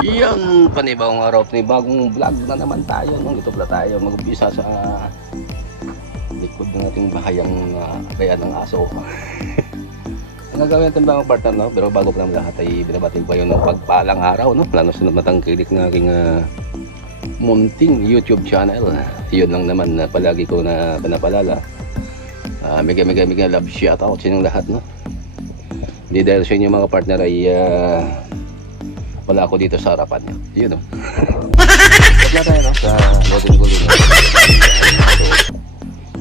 Yan, panibagong araw, panibagong vlog na naman tayo. No? Dito pala tayo mag-umpisa sa likod ng ating bahayang bayan ng aso. Ang gagawin natin mga partner, no? Pero bago pa naman lahat ay binabati ko kayo ng pagpalang araw, no? Plano sa matangkilik ng aking munting YouTube channel. Yun lang naman na palagi ko na panapalala. Mega love shoutout sa inyong lahat, no? Hindi dahil sa inyo mga partner ay wala ako dito sa harapan nyo. Yun o. Wala tayo no? Sa loading ko din. So,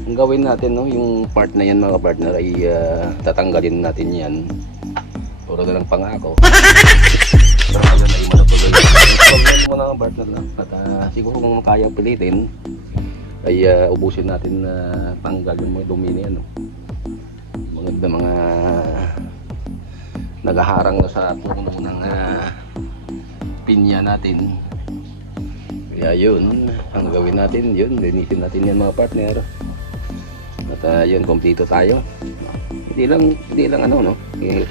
ang gawin natin no, yung part na yan mga partner ay tatanggalin natin yan. Puro na lang pangako. Pero ngayon ay matutuloy. Problem mo na mga partner na. At siguro kung kaya pilitin ay ubusin natin na tanggal yung mga dumi na yan. No? Mga nagaharang na sa puno ng pinya natin. Kaya yun, ang gawin natin yun, linisin natin yan mga partner. At yun, kompleto tayo. Hindi lang ano no,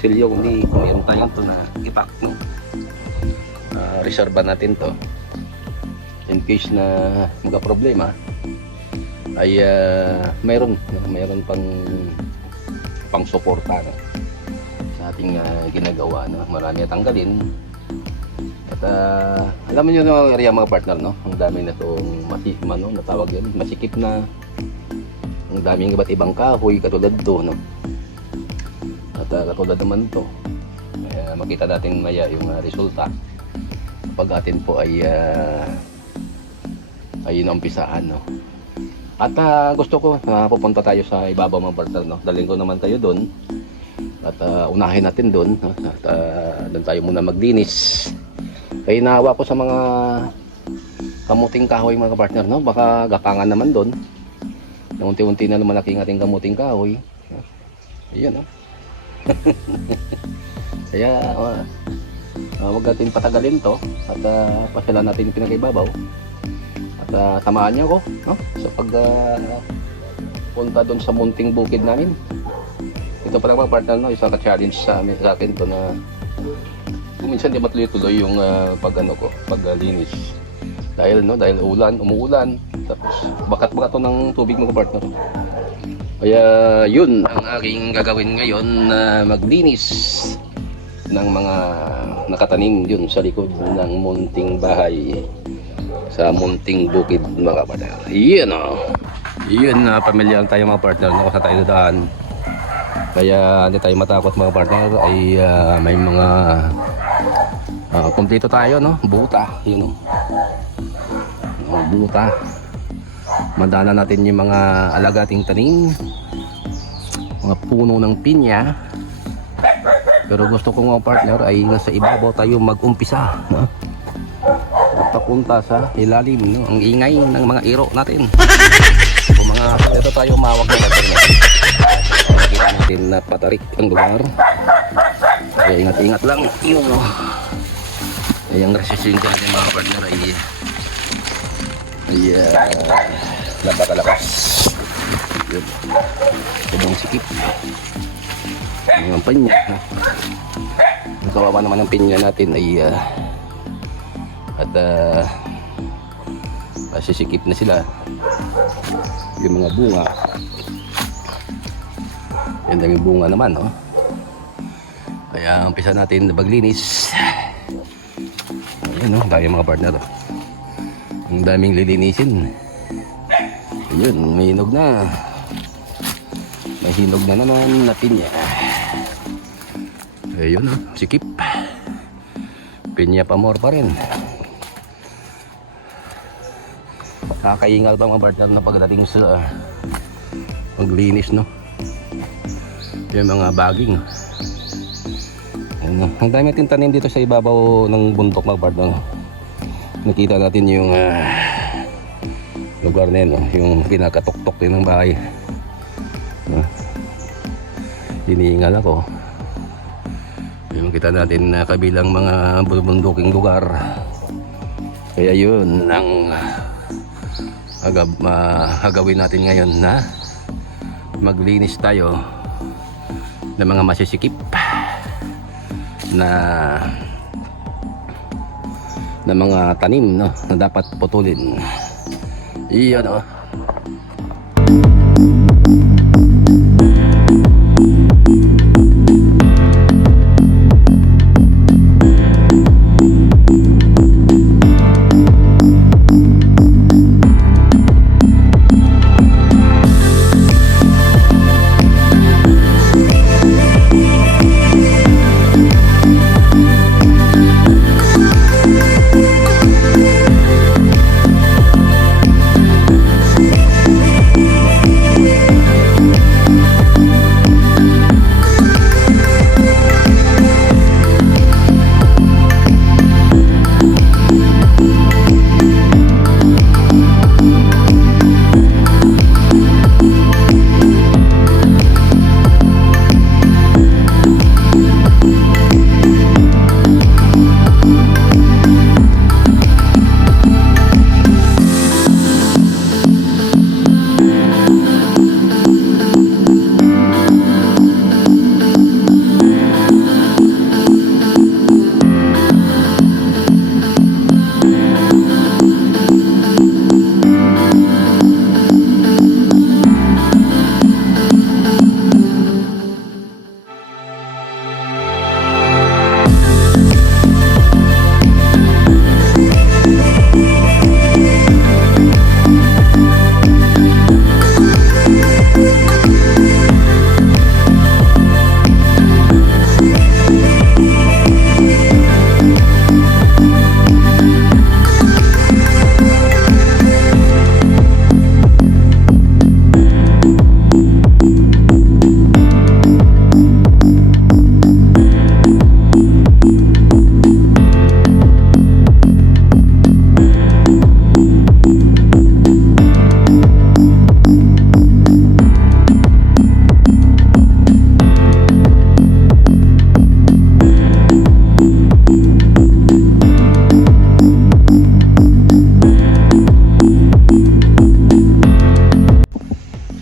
silyo, kundi kung meron tayong to na ipak no. Reserva natin to in case na magka-problema ay mayroon pang suporta no, sa ating ginagawa no. Marami at tanggalin. At alam niyo no area mga partner no, ang dami na tong no, natawag yun, masikip na. Ang daming iba't ibang kahoy katulad to no. At katulad naman to. Makita natin maya yung resulta kapag atin po ay naumpisaan no. At gusto ko pupunta tayo sa ibabaw mga partner no. Dalhin ko naman kayo doon. At unahin natin doon no? At doon tayo muna maglinis. Kaya nahawa ko sa mga kamuting kahoy mga partner no? Baka gapangan naman doon. Unti-unti na lumalaki ang ating kamuting kahoy. Ayan no? Kaya huwag natin patagalin to. At pasyalan natin yung pinakaibabaw. At tamaan niyo ko no? Sa punta doon sa munting bukid namin. Ito pa lang mga partner no? Isa ka-challenge sa akin to na minsan di matuloy-tuloy yung paglinis. Dahil umuulan, tapos bakat-bakat to ng tubig mga partner. Kaya yun ang aking gagawin ngayon na maglinis ng mga nakatanim yun sa likod ng munting bahay sa munting bukid mga partner. Yan o. Yun na pamilyar tayo mga partner no? Sa tayo daan. Kaya hindi tayo matakot mga partner ay may mga kompleto tayo no, buta yun o. Buta, madana natin yung mga alagating tanim, mga puno ng pinya. Pero gusto ko mga partner ay nasa ibabaw tayo mag-umpisa no? At papunta sa ilalim no? Ang ingay ng mga iro natin. Kung mga dito tayo mawag na natin no? Nakikita natin na patarik ang lugar. Kaya ingat-ingat lang yun no? Ay ang resistensya natin mga partner ay napakalakas. Yun. Ibang sikip mga pinya no? Ang kawawa naman ng pinya natin ay masisikip na sila. Yung mga bunga, yung daming bunga naman no? Kaya umpisa natin maglinis. Ayan no, dami mga partner no? Ang daming lilinisin. Ayun, may hinog na. May hinog na naman na pinya. Ayun no, sikip. Pinya pamor pa rin. Kakaingal pa mga partner na pagdating sa paglinis no. Yung mga baging. Ang dami natin tanim dito sa ibabaw ng bundok mga partner. Nakita natin yung lugar na yun, no? Yung pinakatuktok din ng bahay. Hinihingal ako. Yung kita natin na kabilang mga bulubunduking lugar. Kaya yun ang gagawin natin ngayon na maglinis tayo ng mga masisikip na na mga tanim, no, na dapat putulin. Iyan, oh.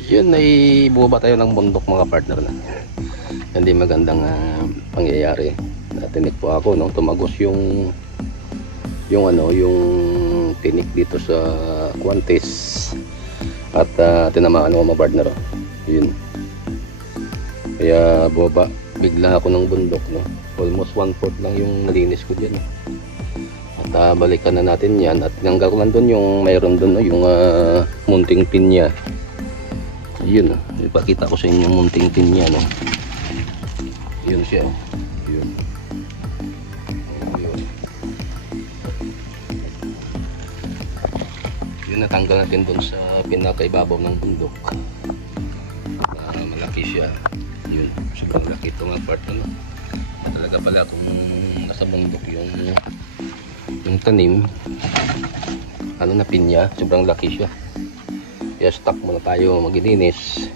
Yun, ay bumaba tayo ng bundok mga partner na. Hindi magandang pangyayari. Natinik po ako, no, tumagos yung tinik dito sa Quantis at tinamaan ko mga partner, oh. Yun. Kaya bumaba bigla ako ng bundok, no. Almost 1/4 lang yung nalinis ko diyan. At balikan na natin 'yan at hanggang doon yung mayroon doon, no, yung munting pinya. Yun, ipakita ko sa inyo yung munting pinya, no. Yun siya, yun. Yun, natanggal natin dun sa pinakaibabaw ng bundok. Malaki siya. Yun, sobrang laki ito mga part, no. Talaga pala kung nasa bundok yung tanim, na pinya, sobrang laki siya. Kaya stock muna tayo maglilinis.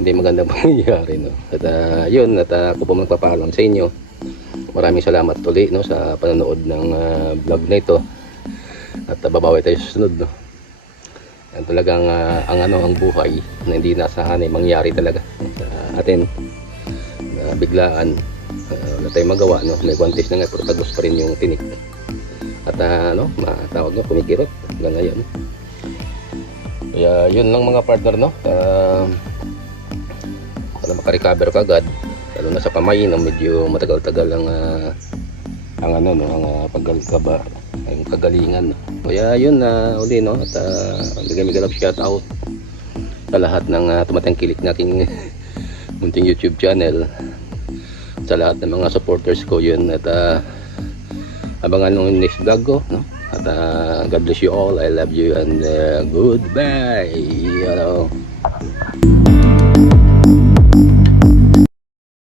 Hindi maganda mangyayari, no. At yun, at ako po magpapaalam sa inyo. Maraming salamat ulit, no, sa panonood ng vlog na ito. At babawi tayo sa sunod, no. Yan talagang ang buhay na hindi nasahan ay mangyari talaga sa atin. Biglaan, wala tayong magawa, no. May Quantis na nga, pero tagos pa rin yung tinik. At matawag, no, kumikirot hanggang ngayon. Kaya yun lang mga partner, no. Para makarecover ka agad, lalo na sa kamay, no, medyo matagal-tagal ang kagalingan, no. Kaya yun, uli, no, at bigay-bigay shout out sa lahat ng tumatangkilik na aking munting YouTube channel, sa lahat ng mga supporters ko yun, at abangan nung next vlog ko, no. At God bless you all. I love you and goodbye.